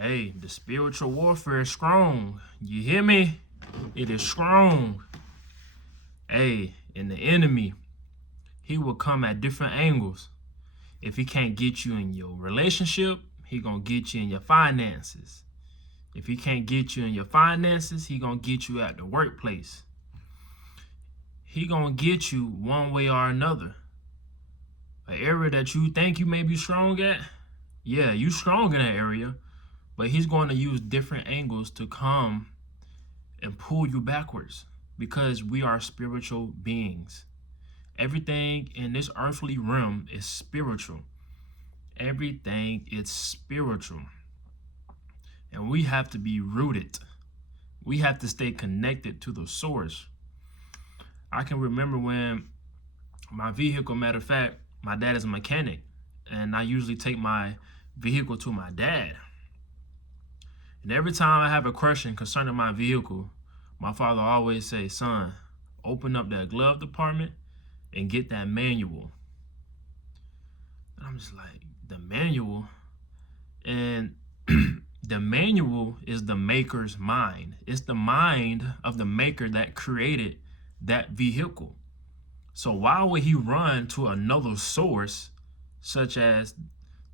Hey, the spiritual warfare is strong. You hear me? It is strong. Hey, and the enemy, he will come at different angles. If he can't get you in your relationship, he gonna get you in your finances. If he can't get you in your finances, he gonna get you at the workplace. He gonna get you one way or another. An area that you think you may be strong at, yeah, you strong in that area, but he's going to use different angles to come and pull you backwards because we are spiritual beings. Everything in this earthly realm is spiritual. Everything is spiritual. And we have to be rooted. We have to stay connected to the source. I can remember when my vehicle, matter of fact, my dad is a mechanic, and I usually take my vehicle to my dad. And every time I have a question concerning my vehicle, my father always says, son, open up that glove department and get that manual. And I'm just like, the manual? And the manual is the maker's mind. It's the mind of the maker that created that vehicle. So why would he run to another source, such as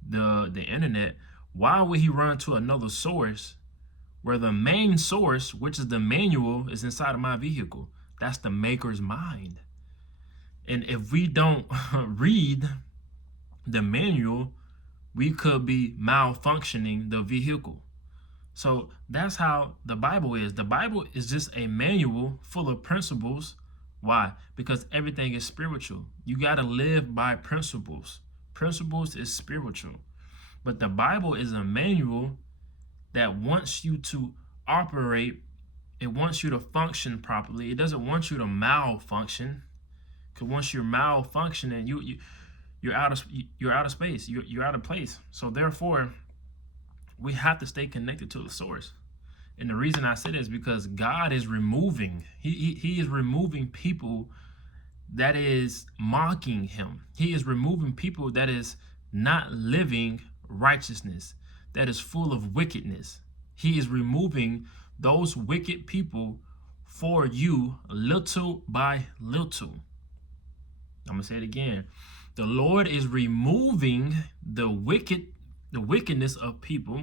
the internet? Why would he run to another source where the main source, which is the manual, is inside of my vehicle? That's the maker's mind. And if we don't read the manual, we could be malfunctioning the vehicle. So that's how the Bible is. The Bible is just a manual full of principles. Why? Because everything is spiritual. You got to live by principles. Principles is spiritual. But the Bible is a manual that wants you to operate. It wants you to function properly. It doesn't want you to malfunction. Because once you're malfunctioning, you're out of space. You're out of place. So therefore, we have to stay connected to the source. And the reason I say this is because God is removing. He is removing people that is mocking him. He is removing people that is not living righteousness, that is full of wickedness. He is removing those wicked people for you little by little. I'm going to say it again. The Lord is removing the wickedness of people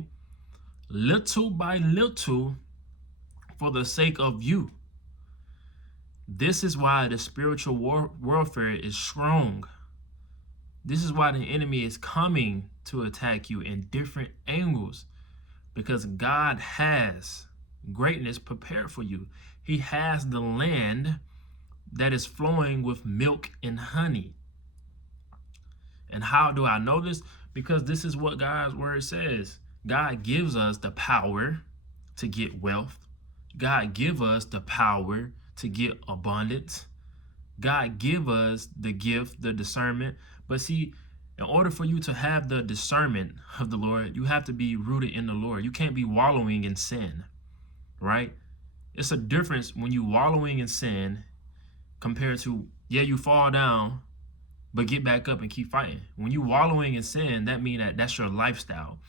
little by little for the sake of you. This is why the spiritual warfare is strong. This is why the enemy is coming to attack you in different angles, because God has greatness prepared for you. He has the land that is flowing with milk and honey. And how do I know this? Because this is what God's word says. God gives us the power to get wealth. God give us the power to get abundance. God give us the gift, the discernment. But see, in order for you to have the discernment of the Lord, you have to be rooted in the Lord. You can't be wallowing in sin, right? It's a difference when you wallowing in sin compared to, you fall down, but get back up and keep fighting. When you wallowing in sin, that means that's your lifestyle.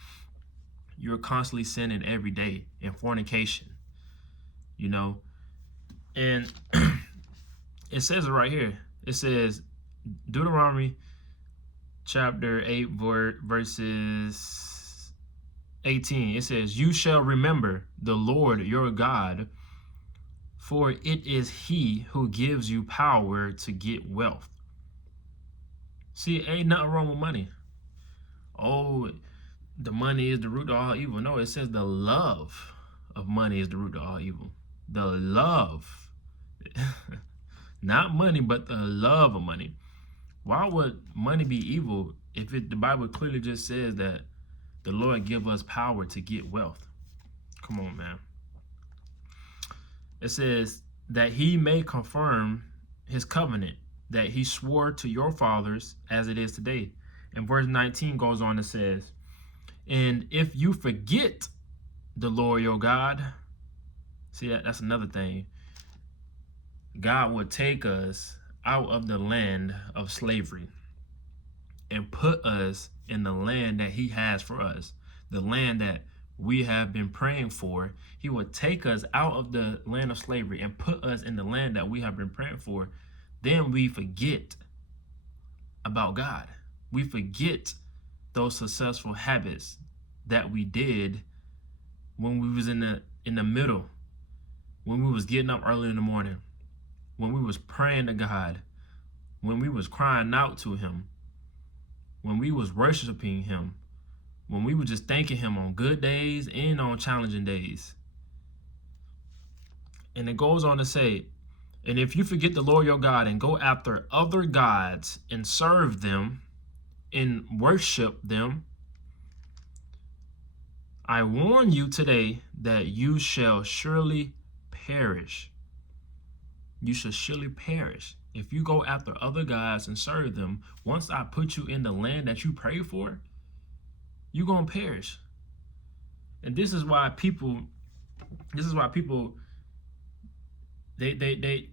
You're constantly sinning every day in fornication, and it says it right here. It says, Deuteronomy chapter 8, verses 18. It says, you shall remember the Lord your God, for it is he who gives you power to get wealth. See, ain't nothing wrong with money. Oh, the money is the root of all evil. No, it says the love of money is the root of all evil. The love. Not money, but the love of money. Why would money be evil if the Bible clearly just says that the Lord give us power to get wealth? Come on, man. It says that he may confirm his covenant that he swore to your fathers as it is today. And verse 19 goes on and says, and if you forget the Lord your God, see, that's another thing. God will take us out of the land of slavery and put us in the land that he has for us, the land that we have been praying for. He will take us out of the land of slavery and put us in the land that we have been praying for. Then we forget about God. We forget those successful habits that we did when we was in the middle, when we was getting up early in the morning, when we was praying to God, when we was crying out to him, when we was worshiping him, when we were just thanking him on good days and on challenging days. And it goes on to say, and if you forget the Lord your God and go after other gods and serve them and worship them, I warn you today that you shall surely perish. You shall surely perish. If you go after other gods and serve them, once I put you in the land that you pray for, you're going to perish. And this is why people, they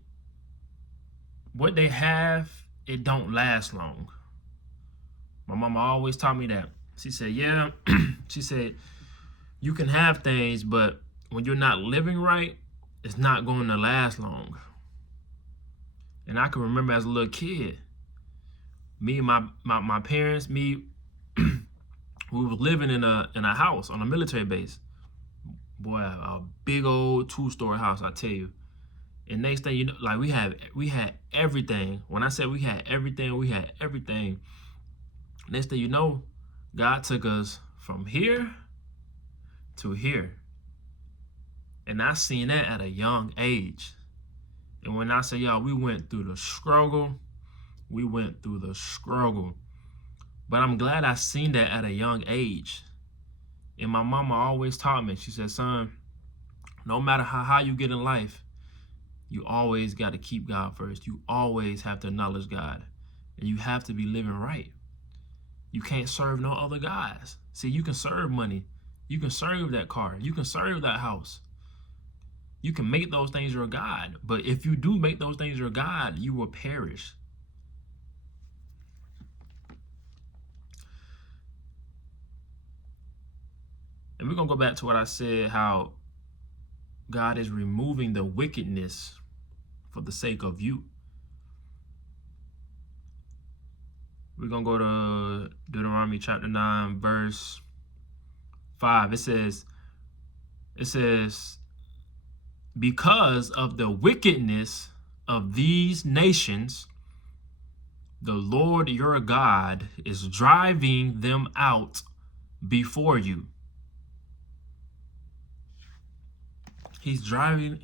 what they have, it don't last long. My mama always taught me that. She said, yeah, she said, you can have things, but when you're not living right, it's not going to last long. And I can remember as a little kid, me and my parents, we were living in a house on a military base. Boy, a big old 2-story house, I tell you. And next thing you know, like we had everything. When I said we had everything, we had everything. Next thing you know, God took us from here to here. And I seen that at a young age. And when I say, y'all, we went through the struggle. We went through the struggle. But I'm glad I seen that at a young age. And my mama always taught me, she said, son, no matter how high you get in life, you always got to keep God first. You always have to acknowledge God. And you have to be living right. You can't serve no other gods. See, you can serve money. You can serve that car. You can serve that house. You can make those things your God. But if you do make those things your God, you will perish. And we're going to go back to what I said, how God is removing the wickedness for the sake of you. We're going to go to Deuteronomy chapter 9, verse 5. It says, because of the wickedness of these nations, the Lord your God is driving them out before you. He's driving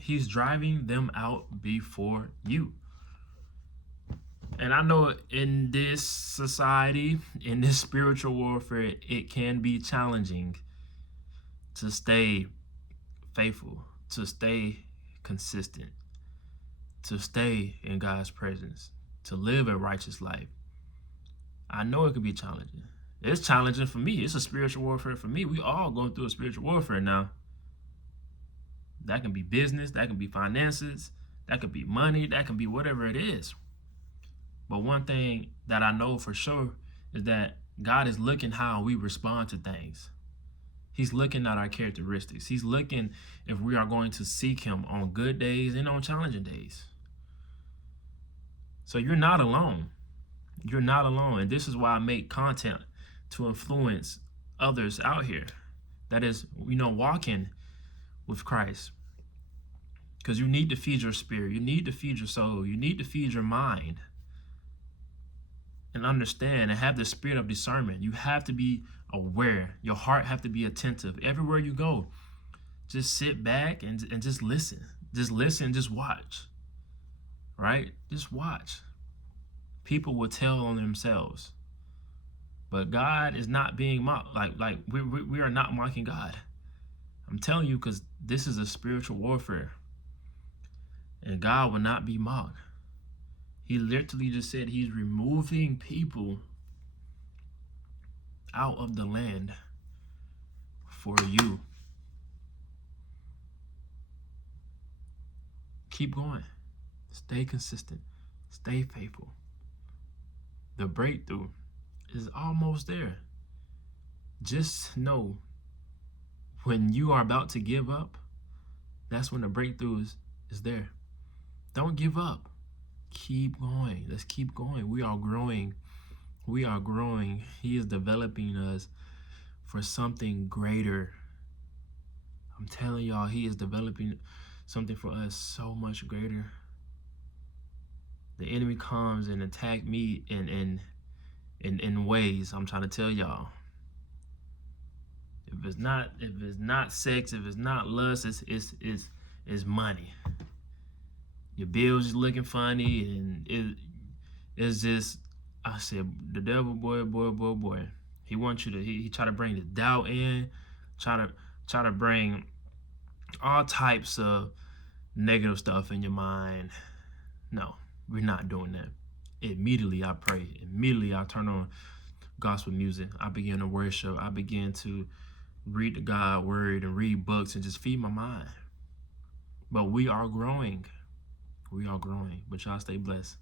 them out before you. And I know in this society, in this spiritual warfare, it can be challenging to stay faithful, to stay consistent, to stay in God's presence, to live a righteous life. I know it can be challenging. It's challenging for me. It's a spiritual warfare for me. We all going through a spiritual warfare now. That can be business, that can be finances, that could be money, that can be whatever it is. But one thing that I know for sure is that God is looking how we respond to things. He's looking at our characteristics. He's looking if we are going to seek him on good days and on challenging days. So you're not alone. You're not alone. And this is why I make content to influence others out here. That is, walking with Christ. Because you need to feed your spirit. You need to feed your soul. You need to feed your mind. And understand and have the spirit of discernment. You have to be aware. Your heart have to be attentive. Everywhere you go, just sit back and just listen. Just listen, just watch. Right? Just watch. People will tell on themselves. But God is not being mocked. Like we are not mocking God. I'm telling you, because this is a spiritual warfare. And God will not be mocked. He literally just said he's removing people out of the land for you. Keep going. Stay consistent. Stay faithful. The breakthrough is almost there. Just know When you are about to give up, that's when the breakthrough is there. Don't give up. Keep going. Let's keep going. We are growing. We are growing. He is developing us for something greater. I'm telling y'all, he is developing something for us so much greater. The enemy comes and attack me in ways. I'm trying to tell y'all. If it's not sex, if it's not lust, it's money. Your bills is looking funny, and it's just, I said, the devil, boy. He wants you to, he try to bring the doubt in, try to bring all types of negative stuff in your mind. No, we're not doing that. Immediately I pray. Immediately I turn on gospel music. I begin to worship. I begin to read the God word and read books and just feed my mind. But we are growing. We are growing. But y'all stay blessed.